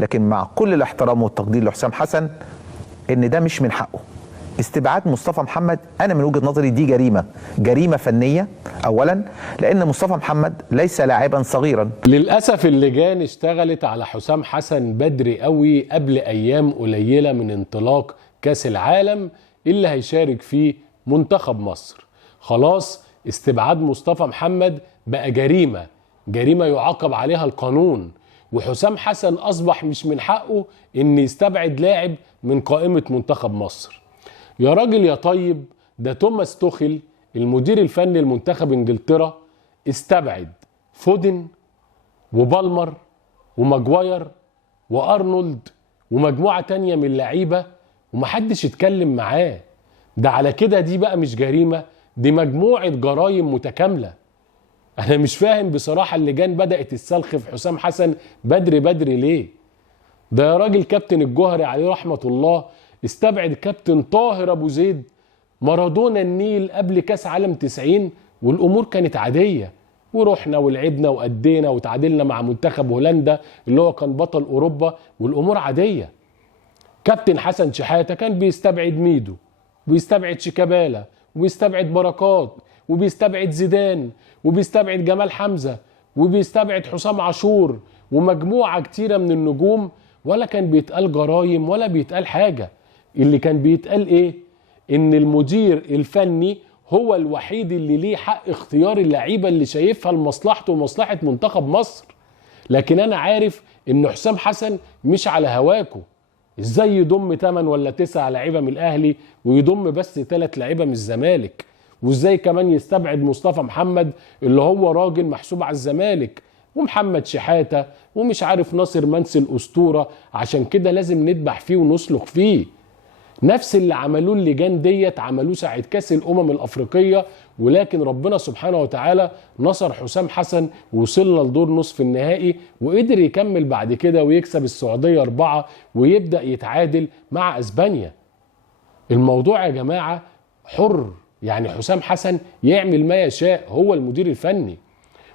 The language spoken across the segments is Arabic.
لكن مع كل الاحترام والتقدير لحسام حسن ان ده مش من حقه. استبعاد مصطفى محمد انا من وجهة نظري دي جريمة فنية اولا، لان مصطفى محمد ليس لاعبا صغيرا. للأسف اللجان اشتغلت على حسام حسن بدري قوي قبل ايام قليلة من انطلاق كاس العالم اللي هيشارك فيه منتخب مصر. خلاص استبعاد مصطفى محمد بقى جريمة يعاقب عليها القانون، وحسام حسن اصبح مش من حقه ان يستبعد لاعب من قائمة منتخب مصر. يا راجل يا طيب، ده توماس توخيل المدير الفني لمنتخب انجلترا استبعد فودن وبالمر وماجواير وارنولد ومجموعة تانية من اللعيبة ومحدش اتكلم معاه. ده على كده دي بقى مش جريمة، دي مجموعة جرائم متكاملة. انا مش فاهم بصراحة اللجان بدأت السلخ في حسام حسن بدري ليه؟ ده يا راجل كابتن الجوهري عليه رحمة الله استبعد كابتن طاهر ابو زيد مارادونا النيل قبل كاس عالم 90 والامور كانت عادية، ورحنا ولعبنا وادينا وتعادلنا مع منتخب هولندا اللي هو كان بطل اوروبا والامور عادية. كابتن حسن شحاتة كان بيستبعد ميدو وبيستبعد شيكابالا وبيستبعد بركات وبيستبعد زيدان وبيستبعد جمال حمزة وبيستبعد حسام عاشور ومجموعة كتيرة من النجوم، ولا كان بيتقال جرايم ولا بيتقال حاجة. اللي كان بيتقال ايه؟ ان المدير الفني هو الوحيد اللي ليه حق اختيار اللعيبة اللي شايفها لمصلحته ومصلحة منتخب مصر. لكن انا عارف ان حسام حسن مش على هواكو. ازاي يضم 8 ولا 9 لعيبة من الاهلي ويضم بس 3 لعيبة من الزمالك؟ وازاي كمان يستبعد مصطفى محمد اللي هو راجل محسوب على الزمالك، ومحمد شحاتة ومش عارف ناصر منسي الأسطورة؟ عشان كده لازم ندبح فيه ونسلق فيه. نفس اللي عملوه اللجان ديت عملوه ساعة كاس الأمم الأفريقية، ولكن ربنا سبحانه وتعالى نصر حسام حسن ووصلنا لدور نصف النهائي، وقدر يكمل بعد كده ويكسب السعودية 4 ويبدأ يتعادل مع أسبانيا. الموضوع يا جماعة حر، يعني حسام حسن يعمل ما يشاء، هو المدير الفني.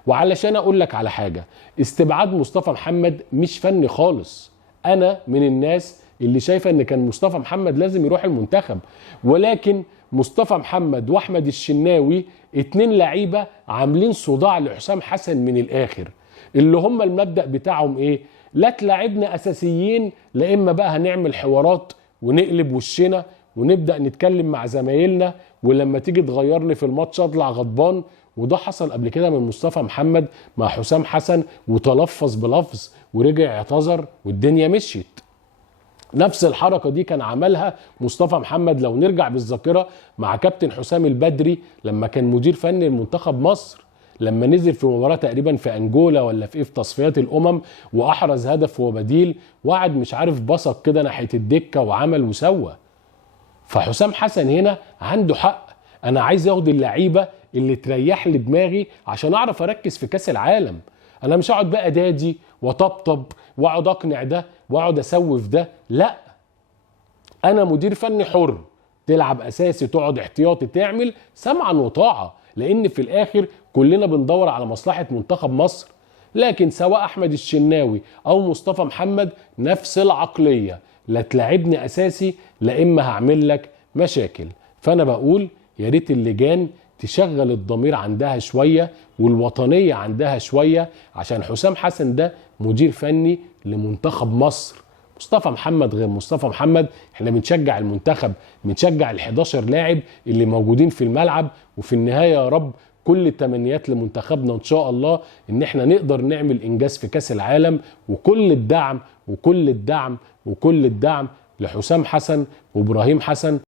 وعلشان اقول لك على حاجة، استبعاد مصطفى محمد مش فني خالص. انا من الناس اللي شايفة ان كان مصطفى محمد لازم يروح المنتخب، ولكن مصطفى محمد واحمد الشناوي 2 لعيبة عاملين صداع لحسام حسن من الاخر، اللي هم المبدأ بتاعهم ايه؟ لا تلاعبنا اساسيين، لا اما بقى هنعمل حوارات ونقلب وشنا ونبدأ نتكلم مع زمايلنا، ولما تيجي تغيرني في الماتش اطلع غضبان. وده حصل قبل كده من مصطفى محمد مع حسام حسن، وتلفظ بلفظ ورجع اعتذر والدنيا مشيت. نفس الحركة دي كان عملها مصطفى محمد لو نرجع بالذاكرة مع كابتن حسام البدري لما كان مدير فني لمنتخب مصر، لما نزل في مباراة تقريبا في انجولا ولا في تصفيات الامم واحرز هدف وبديل، وقعد مش عارف بصق كده ناحية الدكة وعمل وسوى. فحسام حسن هنا عنده حق، انا عايز اخد اللعيبة اللي تريح لي دماغي عشان اعرف اركز في كاس العالم. انا مش هقعد بقى دادي وطبطب واقعد اقنع ده واقعد اسوف ده، لا. انا مدير فني حر، تلعب اساسي تقعد احتياطي تعمل سمعا وطاعة، لان في الاخر كلنا بندور على مصلحة منتخب مصر. لكن سواء احمد الشناوي او مصطفى محمد نفس العقلية، لا تلعبني اساسي لا اما هعمل لك مشاكل. فانا بقول يا ريت اللجان تشغل الضمير عندها شوية والوطنية عندها شوية، عشان حسام حسن ده مدير فني لمنتخب مصر. مصطفى محمد غير مصطفى محمد، احنا بنشجع المنتخب، بنشجع ال11 لاعب اللي موجودين في الملعب. وفي النهاية يا رب كل التمنيات لمنتخبنا ان شاء الله ان احنا نقدر نعمل انجاز في كاس العالم، وكل الدعم وكل الدعم وكل الدعم لحسام حسن وابراهيم حسن.